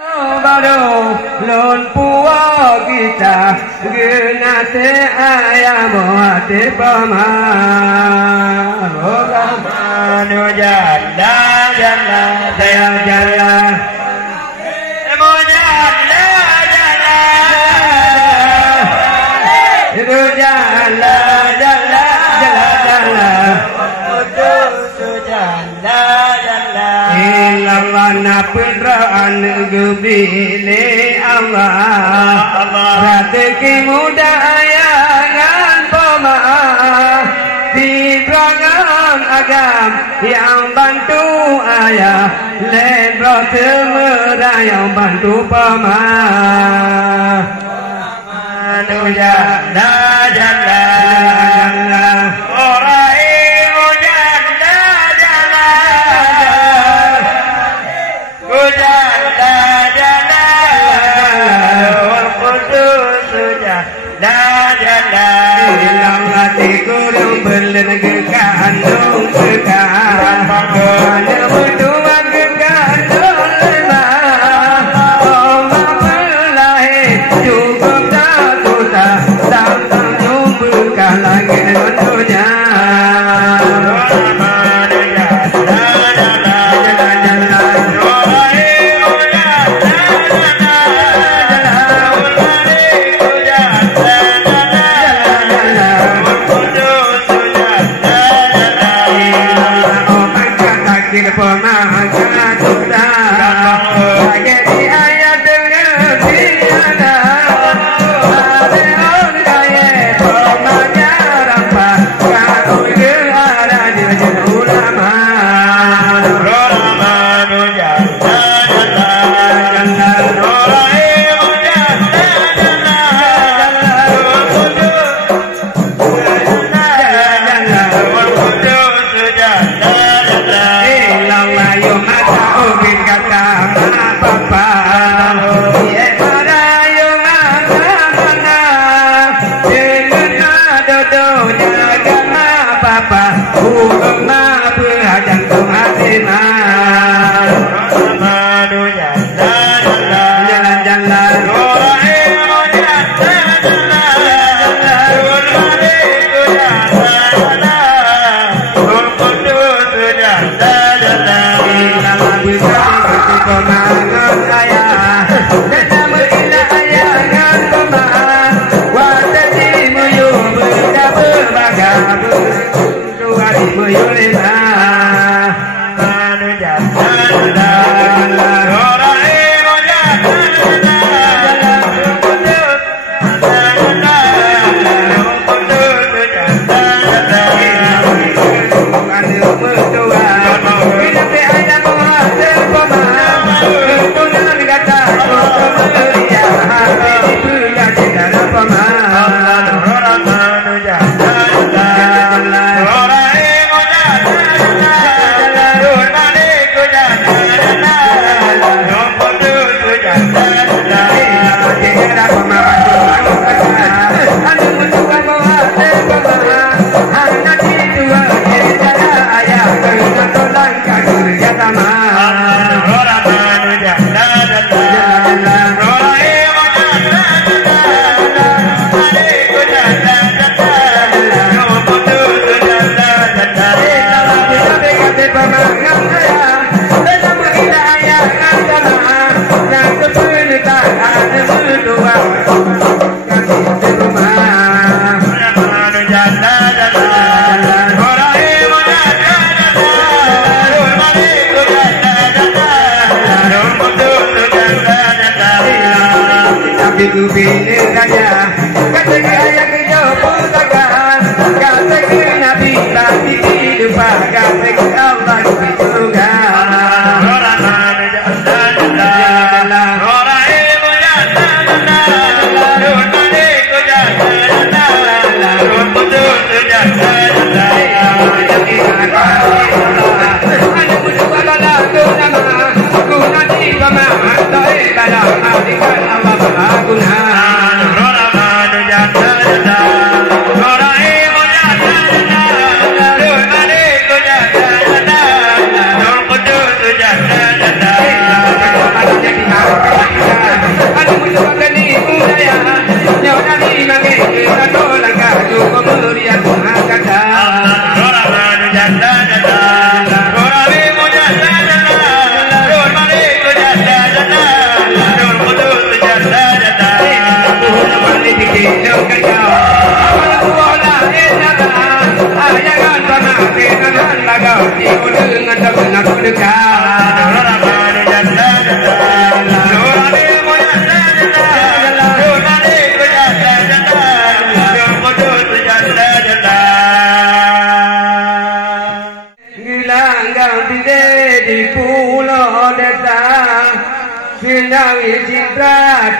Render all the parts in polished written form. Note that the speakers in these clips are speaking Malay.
baru lon puwa kita genate ayam hati pama Rahmanu jalla jalla saya jalla mo jalla jalla itu jalla jalla jalla jalla jalla jalla illallah peneraan gebile Allah rezeki muda ayangan pemaaf di perangan agam yang bantu ayah lebro semera yang bantu pemaaf manu jalla jalla kandung sekarang hanya berdua kandung lemah Allah berlahir cukup satu tak jumpa lagi dunia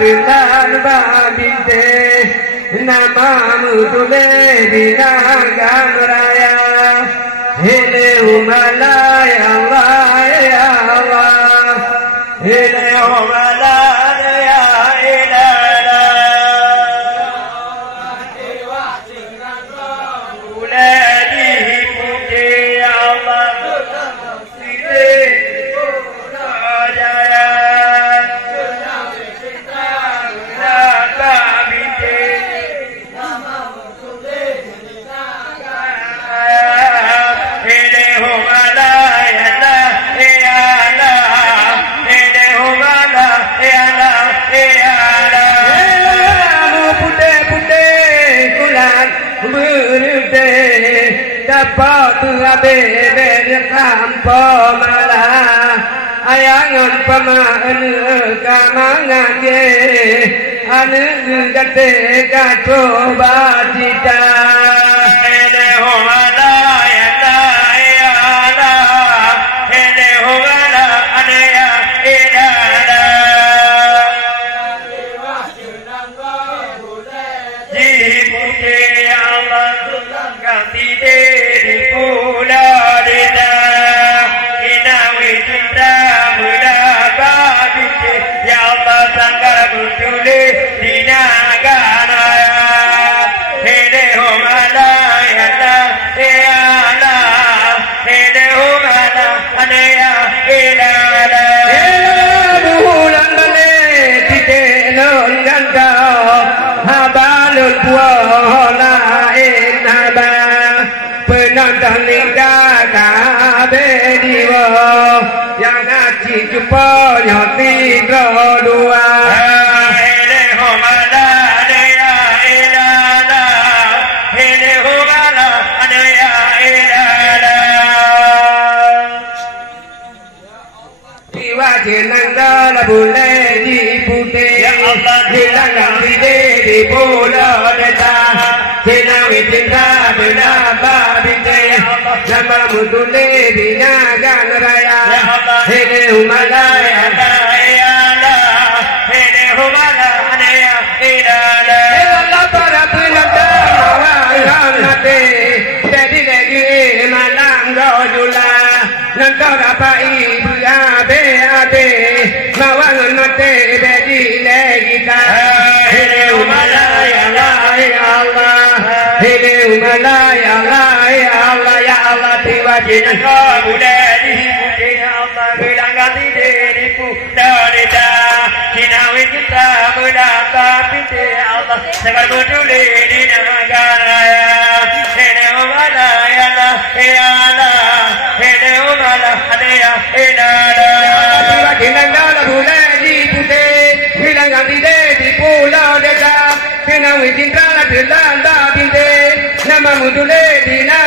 Dengan babinte namamu tule dinagan raya hele umalaya Allah ya Allah hele umalaya ilala uladi puji Allah dapat abe kampo malah ayangan paman kamangan ye anu gate gato batita ele homala ya la ele homala anaya ilala jibuke Allah ganti di pula dina inawi cinta muda babike ya Allah sanggar munculi dina ganaya hele homala ya la hele homala anaya ilala bulan bale tite non ganda habalul puala inaba penonton lingkaga bediwo yang ngaji jumpa nyoti dua hele homala anaya ilala hele homala anaya ilala diwajenanga la bule di pute ya Allah hilang di bola deta Sinawi cinta bela babinte nama mutule dinagan raya hele humalaya ya la hele humala anaya ilala Allah para pinata mawanate jadi lagi malang gojula nanti apa ibu abe mawangan mate jadi lagi ta hele humalaya ya Allah hele umalaya ya Allah tiwajina kamu dari puji Allah bilang ganti dari pudarita kinawi kita menata pinti Allah segar berduli di negara hele umalaya ya Allah hele umalaya ya Allah tiwajina kamu dari puji bilang ganti dari pulau desa kinawi cinta dilanda binte nama mudule dina